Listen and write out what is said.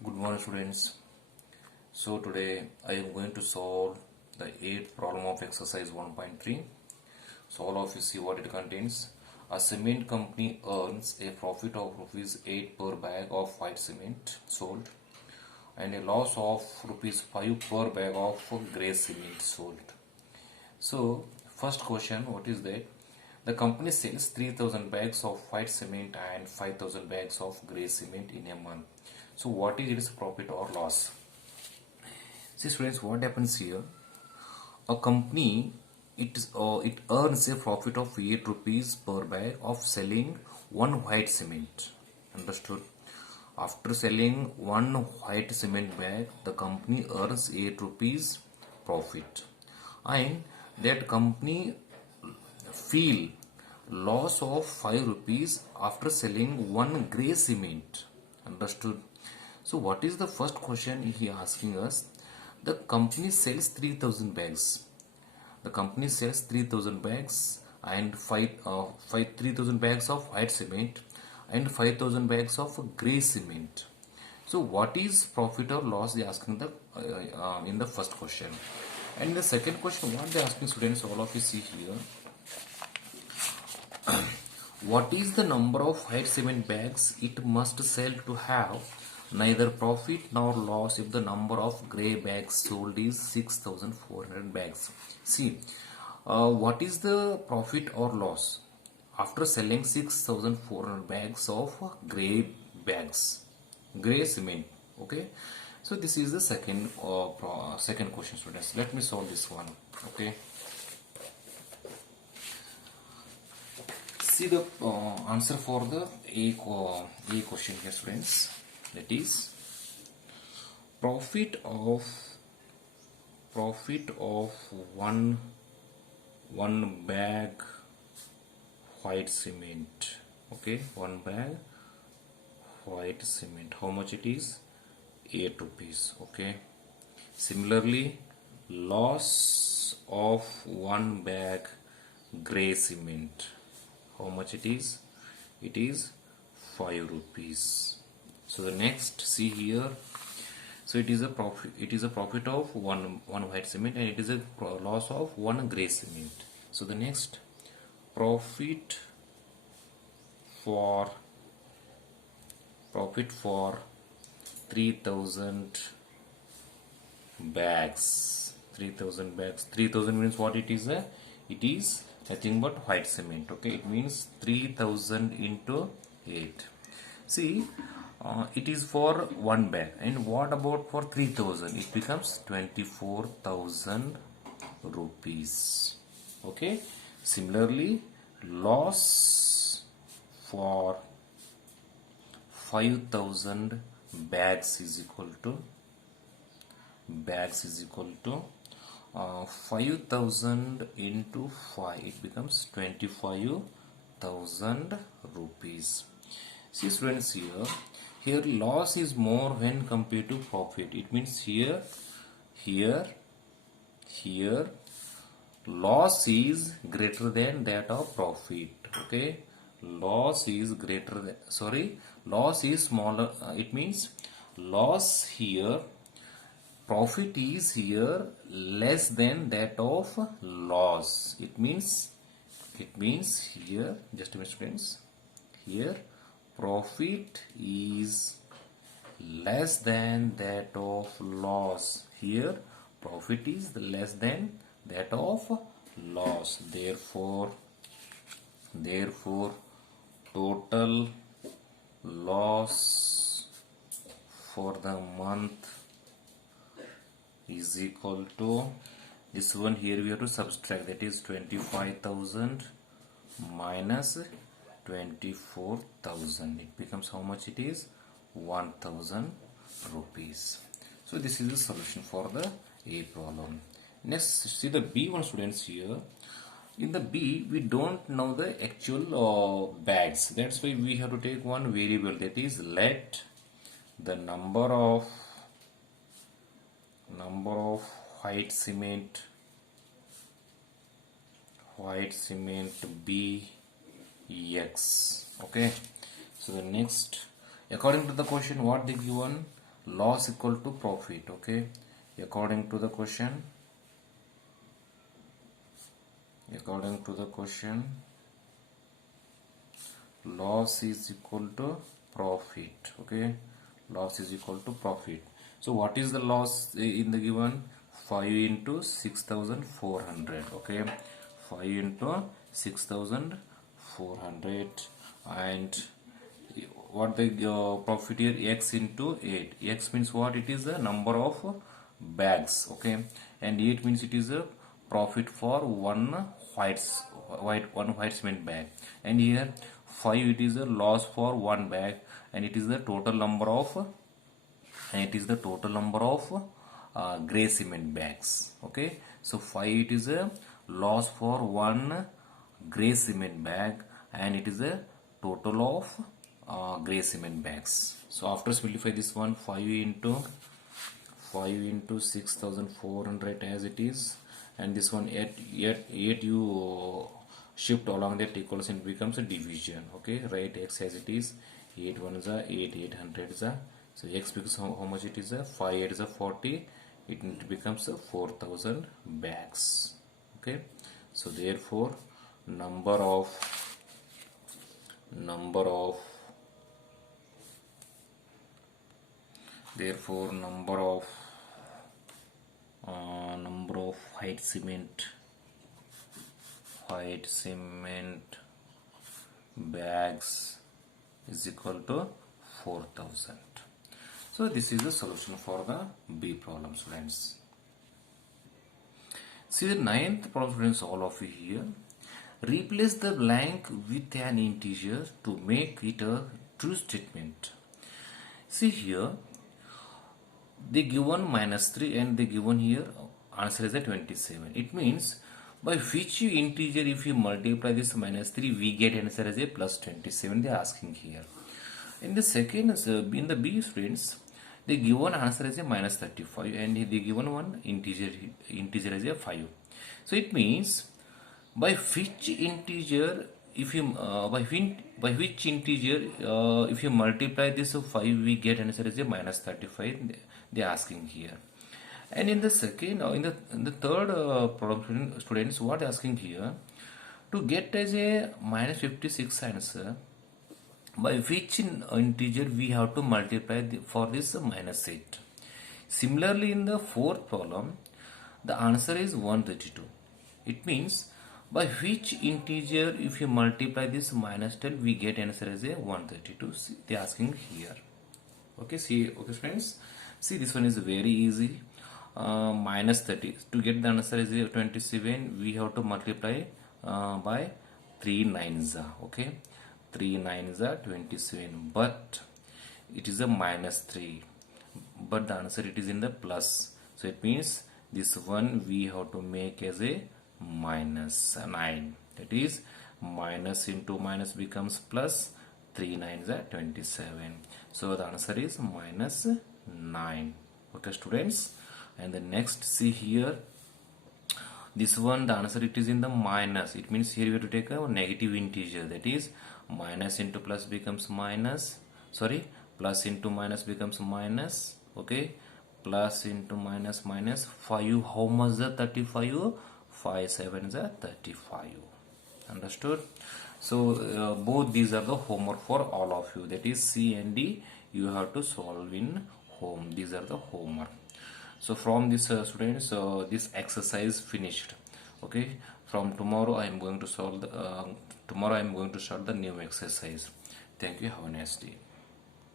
Good morning, students. So today I am going to solve the 8th problem of exercise 1.3. So all of you see what it contains. A cement company earns a profit of rupees 8 per bag of white cement sold and a loss of rupees 5 per bag of grey cement sold. So first question, what is that? The company sells 3000 bags of white cement and 5000 bags of grey cement in a month. So what is its profit or loss? See students, what happens here? A company it earns a profit of 8 rupees per bag of selling one white cement. Understood? After selling one white cement bag, the company earns 8 rupees profit, and that company feel loss of 5 rupees after selling one grey cement. Understood? So what is the first question he asking us? The company sells 3000 bags. The company sells 3000 bags and 3000 bags of white cement and 5000 bags of grey cement. So what is profit or loss, they asking the in the first question. And in the second question, what they asking students, all of you see here, what is the number of white cement bags it must sell to have neither profit nor loss if the number of grey bags sold is 6400 bags? See, what is the profit or loss after selling 6400 bags of grey cement? Okay, so this is the second question, students. Let me solve this one. Okay, see the answer for the A question here, students. That is profit of one bag white cement. Okay, one bag white cement. How much it is? 8 rupees. Okay. Similarly, loss of one bag grey cement. How much it is? It is 5 rupees. So the next, see here. So it is a profit of one white cement and it is a loss of one grey cement. So the next, profit for 3000 bags. 3000 means what it is? It is nothing but white cement. Okay, it means 3000 into 8. See, it is for one bag, and what about for 3000? It becomes 24,000 rupees. Okay, similarly, loss for 5000 bags is equal to 5000 into 5, it becomes 25,000 rupees. See students, here loss is more when compared to profit. It means here loss is greater than that of profit. Okay, loss is smaller. It means loss here, profit is here less than that of loss. It means here, just a minute students, here profit is less than that of loss. Here profit is less than that of loss. Therefore total loss for the month is equal to this one. Here we have to subtract, that is 25,000 minus 24,000. It becomes how much it is? 1,000 rupees. So this is the solution for the A problem. Next, see the B one, students. Here in the B we don't know the actual bags. That's why we have to take one variable, that is let the number of white cement be X. Okay, so the next, according to the question, what they given? loss equal to profit. Okay, according to the question, loss is equal to profit. Okay, loss is equal to profit. So what is the loss in the given? 5 into 6400. Okay, 5 into 6400. And what the profit here? X into 8. X means what? It is the number of bags. Okay, and 8 means it is a profit for one white cement bag. And here 5, it is a loss for one bag, and it is the total number of gray cement bags. Okay, so 5, it is a loss for one gray cement bag, and it is a total of gray cement bags. So after simplify this one, 5 into 6400 as it is, and this one 8 you shift along that equals, it becomes a division. Okay, write X as it is. 8 1 is a 8, 800 is a, so X becomes how much it is a 5 8 is a 40, it becomes a 4000 bags. Okay, so therefore number of white cement bags is equal to 4000. So this is the solution for the B problem, students. See the 9th problem, students, all of you here. Replace the blank with an integer to make it a true statement. See here, they given -3 and they given here answer is a 27. It means by which integer if you multiply this -3 we get answer as a +27. They are asking here. In the second, in the B, students, they given answer as a -35 and they given one integer as a 5. So it means by which integer if you if you multiply this 5 we get answer as a -35. They are asking here. And in the second, in the third problem, students, what asking here, to get as a -56 answer, by which integer we have to multiply for this -8. Similarly, in the fourth problem, the answer is 132. It means by which integer if you multiply this -10 we get answer as a 132. See, they are asking here. Okay, see, okay friends, see this one is very easy. -30 to get the answer is 27 we have to multiply by 3 9s. Okay, 3 9s are 27, but it is a -3, but the answer it is in the plus, so it means this one we have to make as a -9. That is minus into minus becomes plus. 3 9s are 27, so the answer is -9. Okay students, and the next, see here, this one the answer it is in the minus. It means here we have to take a negative integer, that is minus into plus becomes minus, sorry, plus into minus becomes minus. Okay, plus into minus, 5, how much the 35? 5 7 is a 35. Understood? So both these are the homework for all of you, that is C and D you have to solve in home. These are the homework. So from this students, this exercise finished. Okay, from tomorrow I am going to solve the tomorrow I am going to start the new exercise. Thank you, have a nice day.